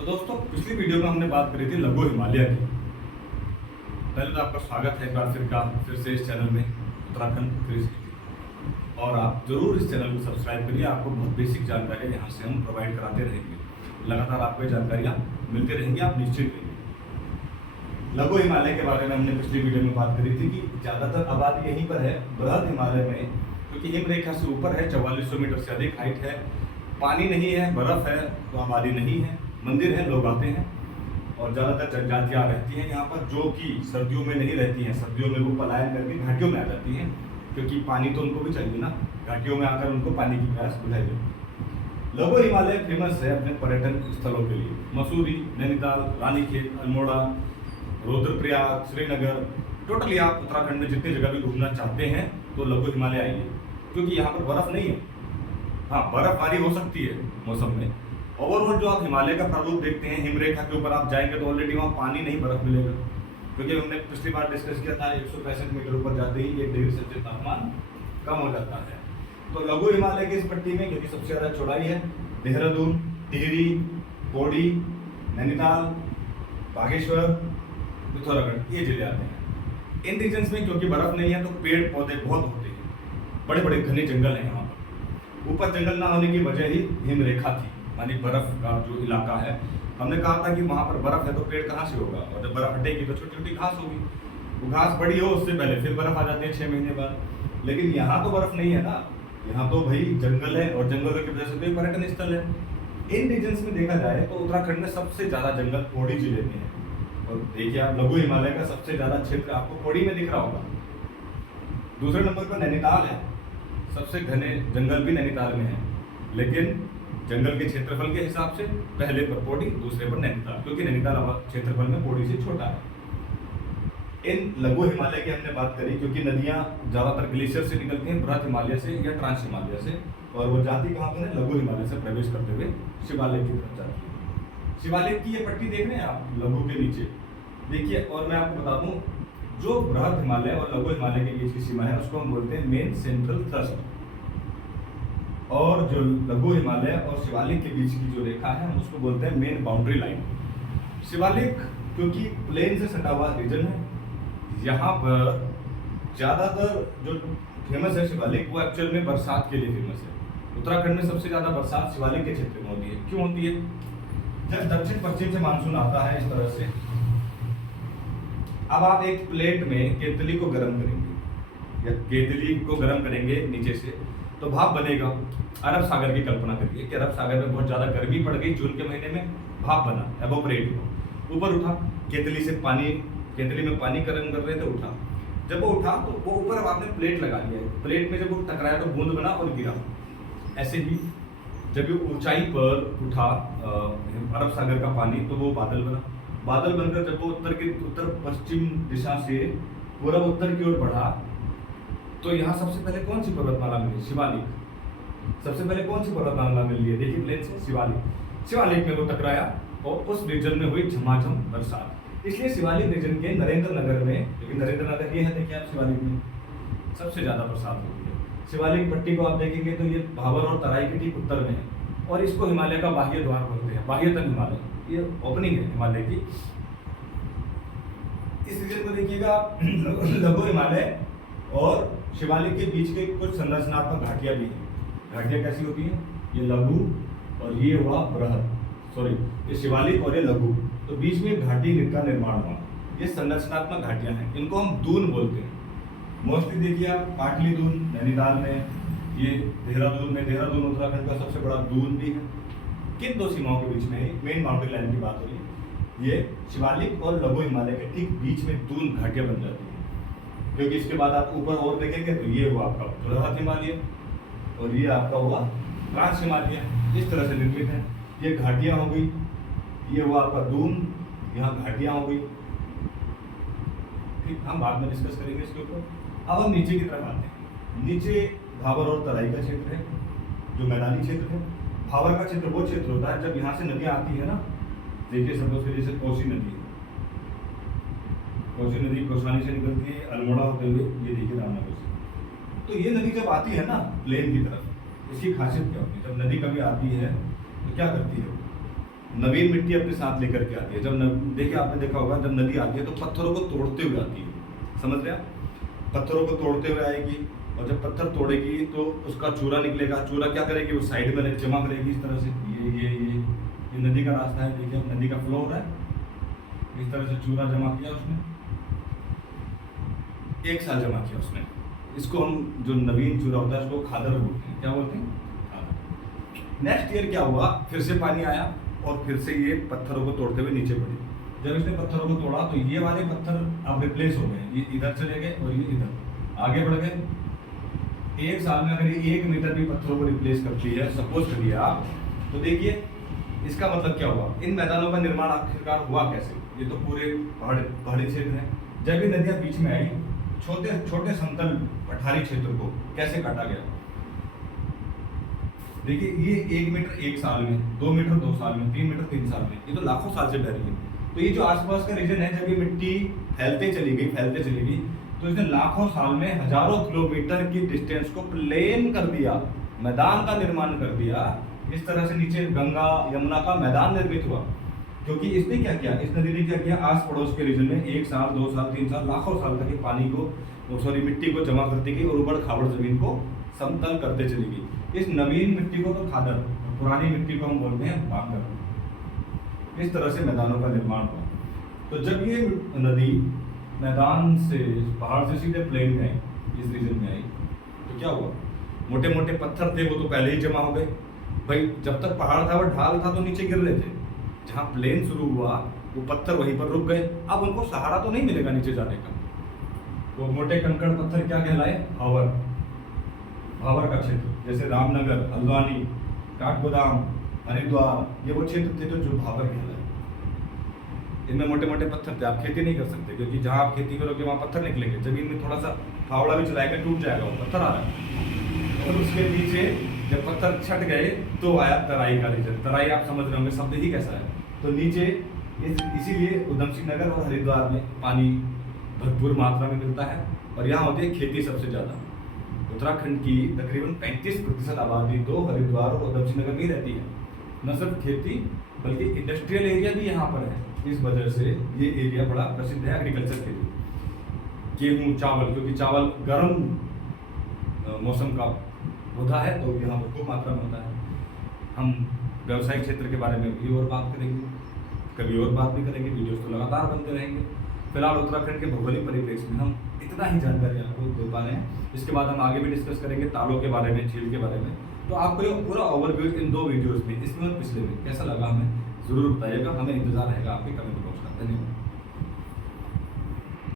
तो दोस्तों पिछली वीडियो में हमने बात करी थी लघु हिमालय की। पहले तो आपका स्वागत है एक बार फिर से इस चैनल में उत्तराखंड 360। और आप जरूर इस चैनल को सब्सक्राइब करिए। आपको बहुत बेसिक जानकारी यहाँ से हम प्रोवाइड कराते रहेंगे। लगातार आपको ये जानकारियाँ मिलती रहेंगी, आप निश्चित रहिए। लघु हिमालय के बारे में हमने पिछली वीडियो में बात करी थी कि ज़्यादातर आबादी यहीं पर है बृहद हिमालय में, क्योंकि हिम रेखा से ऊपर है, 4400 मीटर से अधिक हाइट है, पानी नहीं है, बर्फ़ है, तो आबादी नहीं है, मंदिर है, लोग आते हैं और ज़्यादातर जनजातियाँ रहती हैं यहाँ पर, जो कि सर्दियों में नहीं रहती हैं। सर्दियों में वो पलायन करके घाटियों में आ जाती हैं, क्योंकि पानी तो उनको भी चाहिए ना। घाटियों में आकर उनको पानी की प्यास बुझाई जाती है। लघु हिमालय फेमस है अपने पर्यटन स्थलों के लिए। मसूरी, नैनीताल, रानीखेत, अल्मोड़ा, रुद्रप्रयाग, श्रीनगर, टोटली आप उत्तराखंड में जितनी जगह भी घूमना चाहते हैं तो लघु हिमालय आइए, क्योंकि यहाँ पर बर्फ़ नहीं है। हाँ, बर्फबारी हो सकती है मौसम में। ओवरऑल जो आप हिमालय का प्रारूप देखते हैं, हिमरेखा के ऊपर आप जाएंगे तो ऑलरेडी वहाँ पानी नहीं, बर्फ मिलेगा, क्योंकि हमने पिछली बार डिस्कस किया था 165 मीटर ऊपर जाते ही 1 डिग्री सेल्सियस तापमान कम हो जाता है। तो लघु हिमालय की इस पट्टी में क्योंकि सबसे ज़्यादा चौड़ाई है, देहरादून, टिहरी, पौड़ी, नैनीताल, बागेश्वर, पिथौरागढ़ ये जिले आते हैं। इन रीजन्स में क्योंकि बर्फ नहीं है तो पेड़ पौधे बहुत होते हैं, बड़े बड़े घने जंगल हैं यहाँ पर। ऊपर जंगल ना होने की वजह ही हिमरेखा थी, यानी बर्फ का जो इलाका है। हमने कहा था कि वहाँ पर बर्फ है तो पेड़ कहाँ से होगा, और जब बर्फ हटेगी तो छोटी छोटी घास होगी। वो घास बड़ी हो उससे पहले फिर बर्फ आ जाती है 6 महीने बाद। लेकिन यहाँ तो बर्फ नहीं है ना, यहाँ तो भाई जंगल है, और जंगलों की वजह से तो पर्यटन स्थल है। इन रीजन्स में देखा जाए तो उत्तराखंड में सबसे ज़्यादा जंगल पौड़ी जिले में है। और देखिए आप, लघु हिमालय का सबसे ज़्यादा क्षेत्र आपको पौड़ी में दिख रहा होगा। दूसरे नंबर पर नैनीताल है, सबसे घने जंगल भी नैनीताल में है, लेकिन जंगल के क्षेत्रफल के हिसाब से पहले पर पौड़ी, दूसरे पर नैनीताल, क्योंकि नैनीताल क्षेत्रफल में पौड़ी से छोटा है। इन लघु हिमालय की हमने बात करी क्योंकि नदियाँ ज़्यादातर ग्लेशियर से निकलती हैं, बृहद हिमालय से या ट्रांस हिमालय से, और वो जाती कहाँ पर है, लघु हिमालय से प्रवेश करते हुए शिवालिक की तरफ जाती है। शिवालिक की ये पट्टी देख रहे हैं आप लघु के नीचे, देखिए। और मैं आपको बता दूँ, जो बृहद हिमालय और लघु हिमालय के बीच की सीमा है उसको हम बोलते हैं मेन सेंट्रल थ्रस्ट, और जो लघु हिमालय और शिवालिक के बीच की जो रेखा है हम उसको बोलते हैं मेन बाउंड्री लाइन। शिवालिक क्योंकि प्लेन से सटा हुआ रीजन है, यहाँ पर ज़्यादातर जो फेमस है शिवालिक, वो एक्चुअल में बरसात के लिए फेमस है। उत्तराखंड में सबसे ज़्यादा बरसात शिवालिक के क्षेत्र में होती है। क्यों होती है? जब दक्षिण पश्चिम से मानसून आता है इस तरह से, अब आप एक प्लेट में केतली को गर्म करेंगे या केतली को गर्म करेंगे नीचे से, तो भाप बनेगा। अरब सागर की कल्पना करिए कि अरब सागर में बहुत ज़्यादा गर्मी पड़ गई, जून के महीने में भाप बना, एवोपरेट हुआ, ऊपर उठा, केतली से पानी, केतली में पानी गर्म कर रहे थे, उठा। जब वो उठा तो वो ऊपर अब आपने प्लेट लगा लिया है, प्लेट में जब वो टकराया तो बूंद बना और गिरा। ऐसे ही जब ये ऊंचाई पर उठा अरब सागर का पानी, तो वो बादल बना। बादल बनकर जब वो उत्तर पश्चिम दिशा से पूर्व उत्तर की ओर बढ़ा, तो यहाँ सबसे पहले कौन सी पर्वतमाला मिली? शिवालिक। सबसे पहले कौन सी पर्वतमाला मिली है? देखिए प्लेन से शिवालिक। शिवालिक में वो टकराया और उस रीजन में हुई झमाझम बरसात। इसलिए शिवालिक रीजन के नरेंद्र नगर में, लेकिन नरेंद्र नगर ये है, देखिए आप, शिवालिक में सबसे ज़्यादा बरसात होती है। शिवालिक पट्टी को आप देखेंगे तो ये भाबर और तराई के ठीक उत्तर में है, और इसको हिमालय का बाह्य द्वार बोलते हैं, बाह्यतम हिमालय, ये ओपनिंग है हिमालय की। इस रीजन को देखिएगा, लघु हिमालय और शिवालिक के बीच के कुछ संरचनात्मक घाटियां भी हैं। घाटियां कैसी होती हैं? ये लघु और ये हुआ बृहद, सॉरी ये शिवालिक और ये लघु, तो बीच में घाटी का निर्माण हुआ। ये संरचनात्मक घाटियां हैं, इनको हम दून बोलते हैं। मोस्टली देखिए आप, पाटली दून नैनीताल में, ये देहरादून में, देहरादून उत्तराखंड का सबसे बड़ा दून भी है। किन दो सीमाओं के बीच में मेन बाउंड्री लाइन की बात हो रही है, ये शिवालिक और लघु हिमालय के ठीक बीच में दून घाटियां बन जाती है। क्योंकि इसके बाद आप ऊपर और देखेंगे तो ये हुआ आपका बृहद हिमालय और ये आपका हुआ ट्रांस हिमालय, इस तरह से निर्मित है। ये घाटियां हो गई, ये हुआ आपका दून, यहाँ घाटियां हो गई। ठीक, हम बाद में डिस्कस करेंगे इसके ऊपर। अब हम नीचे की तरफ आते हैं। नीचे भाबर और तराई का क्षेत्र है, जो मैदानी क्षेत्र है। भाबर का क्षेत्र वो क्षेत्र होता है जब यहाँ से नदियाँ आती है ना, देखिए सपोज के जैसे कोसी नदी, कोसी नदी कौसानी से निकलती है अल्मोड़ा होते हुए, ये देखिए रामनगर से। तो ये नदी जब आती है ना प्लेन की तरफ, इसकी खासियत क्या होती है? जब नदी कभी आती है तो क्या करती है? नवीन मिट्टी अपने साथ लेकर के आती है। जब देखिए आपने देखा होगा जब नदी आती है तो पत्थरों को तोड़ते हुए आती है, समझ रहे आप? पत्थरों को तोड़ते हुए आएगी और जब पत्थर तोड़ेगी तो उसका चूरा निकलेगा। चूरा क्या करेगी, वो साइड में जमा करेगी इस तरह से। ये नदी का रास्ता है, देखिए नदी का फ्लो हो रहा है। इस तरह से चूरा जमा किया उसने, 1 साल जमा किया उसने। इसको हम जो नवीन चूरा होता है उसको खादर बोलते हैं। क्या बोलते हैं? खादर। नेक्स्ट ईयर क्या हुआ, फिर से पानी आया और फिर से ये पत्थरों को तोड़ते हुए नीचे पड़ी। जब इसने पत्थरों को तोड़ा तो ये वाले पत्थर अब रिप्लेस हो गए, ये इधर चले गए और ये इधर आगे बढ़ गए। 1 साल में अगर ये 1 मीटर भी पत्थरों को रिप्लेस करती है, सपोज करिए आप, तो देखिए इसका मतलब क्या हुआ। इन मैदानों का निर्माण आखिरकार हुआ कैसे? ये तो पूरे पहाड़ी क्षेत्र है। जब ये नदियाँ बीच में आई, छोटे छोटे समतल पठारी क्षेत्र को कैसे काटा गया? देखिए ये 1 मीटर 1 साल में, 2 मीटर 2 साल में, 3 मीटर 3 साल में, ये तो लाखों साल से बह रही है। तो ये जो आसपास का रीजन है, जब ये मिट्टी फैलते चली गई तो इसने लाखों साल में हजारों किलोमीटर की डिस्टेंस को प्लेन कर दिया, मैदान का निर्माण कर दिया। इस तरह से नीचे गंगा यमुना का मैदान निर्मित हुआ। क्योंकि इसने क्या किया, इस नदी ने क्या किया, आस पड़ोस के रीजन में 1 साल 2 साल 3 साल लाखों साल तक पानी को मिट्टी को जमा करती गई और उबड़ खाबड़ जमीन को समतल करते चली गई। इस नवीन मिट्टी को तो खादर, पुरानी मिट्टी को हम बोलते हैं बांगर। इस तरह से मैदानों का निर्माण हुआ। तो जब ये नदी मैदान से, पहाड़ से सीधे प्लेन में आई, इस रीजन में आई, तो क्या हुआ, मोटे मोटे पत्थर थे वो तो पहले ही जमा हो गए। भाई जब तक पहाड़ था, वो ढाल था तो नीचे गिर रहे थे। जहाँ प्लेन शुरू हुआ वो पत्थर वहीं पर रुक गए। अब उनको सहारा तो नहीं मिलेगा नीचे जाने का। वो मोटे कंकड़ पत्थर क्या कहलाए? भावर। भावर का क्षेत्र, जैसे रामनगर, हल्द्वानी, काठगोदाम, हरिद्वार, ये वो क्षेत्र थे जो भावर कहलाए। इनमें मोटे मोटे पत्थर थे। आप खेती नहीं कर सकते क्योंकि जहाँ आप खेती करोगे वहाँ पत्थर निकलेंगे। जमीन में थोड़ा सा फावड़ा भी चलाएगा, टूट जाएगा, वो पत्थर आ रहा है। और उसके पीछे जब पत्थर छट गए तो आया तराई का रीजन। तराई आप समझ रहे होंगे शब्द ही कैसा है। तो नीचे इसीलिए उधम सिंह नगर और हरिद्वार में पानी भरपूर मात्रा में मिलता है और यहाँ होती है खेती सबसे ज़्यादा। उत्तराखंड की तकरीबन 35% आबादी तो हरिद्वार और उधम सिंह नगर में ही रहती है। न सिर्फ खेती बल्कि इंडस्ट्रियल एरिया भी यहाँ पर है। इस वजह से ये एरिया बड़ा प्रसिद्ध है एग्रीकल्चर के लिए। गेहूँ, चावल, क्योंकि चावल गर्म मौसम का पौधा है तो यहाँ पर खूब मात्रा में होता है। हम व्यवसायिक क्षेत्र के बारे में भी और बात करेंगे, कभी और बात भी करेंगे। वीडियोस तो लगातार बनते रहेंगे। फिलहाल उत्तराखंड के भौगोलिक परिप्रेक्ष्य में हम इतना ही जानकारी आपको दे पा रहे हैं। इसके बाद हम आगे भी डिस्कस करेंगे तालों के बारे में, झील के बारे में। तो आपको ये पूरा ओवरव्यू इन 2 वीडियोस में, इसमें और पिछले में, कैसा लगा हमें ज़रूर बताइएगा। हमें इंतजार रहेगा आपके कमेंट बॉक्स का। धन्यवाद।